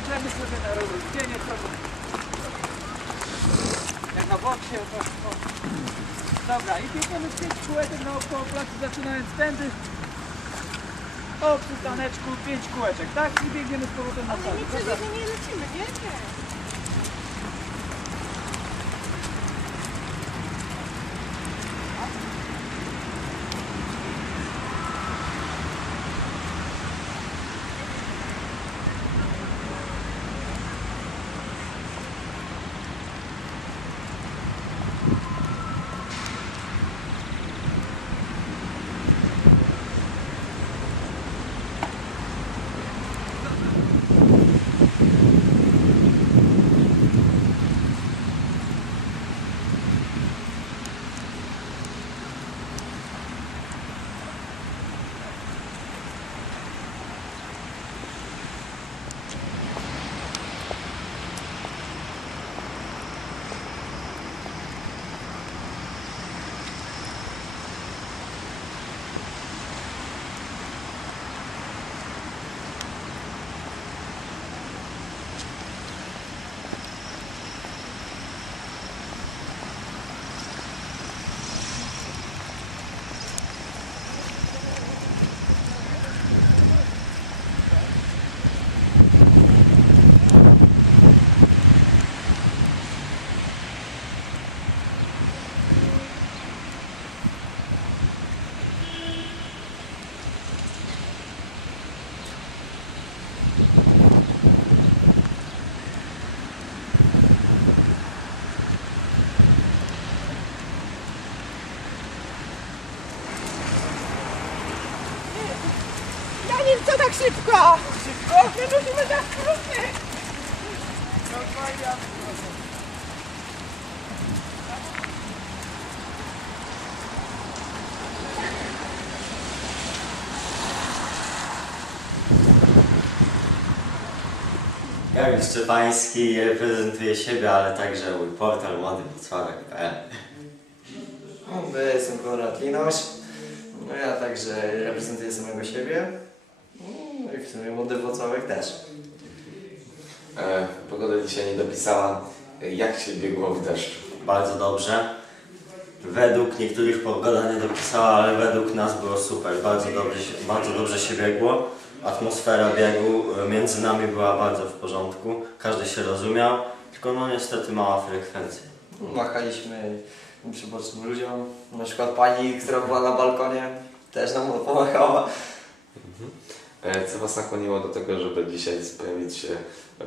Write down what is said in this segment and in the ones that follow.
skaczemy sobie na rozluźnienie trochę. Jak na boksie. To, to. Dobra, i biegniemy z pięć kółeczek naokoło placu, zaczynając tędy. O, przy taneczku, pięć kółeczek, tak? I biegniemy z powrotem na Ale salę. my Dobra. sobie nie lecimy, nie? Nie. Co tak szybko! Szybko? My musimy tak krótkie! Kamil Szczepański reprezentuje siebie, ale także mój portal młody Wrocławek.pl No, Ja jestem Konrad Linoś. No ja także reprezentuję samego siebie. No i w sumie młody Włocławek też. E, pogoda dzisiaj nie dopisała. Jak się biegło w deszczu? Bardzo dobrze. Według niektórych pogoda nie dopisała, ale według nas było super. Bardzo dobrze, się- bardzo dobrze się biegło. Atmosfera biegu e, między nami była bardzo w porządku. Każdy się rozumiał, tylko no niestety mała frekwencja. Machaliśmy przybocznym ludziom. Na przykład pani, która była na balkonie, też nam pomachała. E, Co Was nakłoniło do tego, żeby dzisiaj pojawić się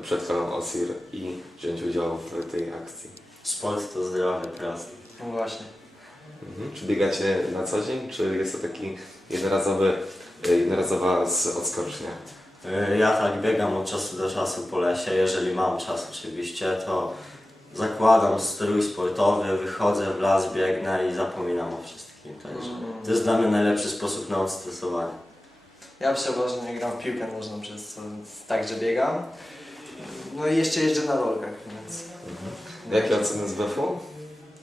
przed halą OSIR i wziąć udział w tej akcji? Sport to zdrowie, proste. No właśnie. Mhm. Czy biegacie na co dzień, czy jest to taki jednorazowy, e, jednorazowa z odskocznia? Y, Ja tak biegam od czasu do czasu po lesie, jeżeli mam czas oczywiście, to zakładam strój sportowy, wychodzę w las, biegnę i zapominam o wszystkim. Także to jest dla mnie najlepszy sposób na odstresowanie. Ja przeważnie gram w piłkę nożną, przez co także biegam. No i jeszcze jeżdżę na rolkach, więc Jakie oceny z WF-u?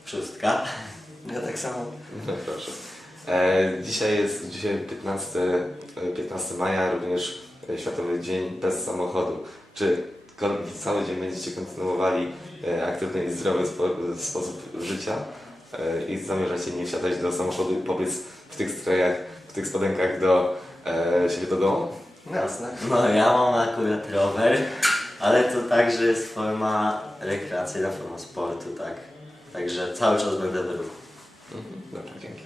Szóstka. ja tak samo. No proszę. E, dzisiaj jest dzisiaj 15, e, 15 maja, również e, Światowy Dzień bez samochodu. Czy cały dzień będziecie kontynuowali e, aktywny i zdrowy spo, sposób życia e, i zamierzacie nie wsiadać do samochodu i pobiec w tych strojach, w tych spodenkach do e, siebie do domu? No Jasne. No ja mam akurat rower, ale to także jest forma rekreacyjna, forma sportu, tak. Także cały czas będę w ruchu. Mhm. Dobra, dzięki.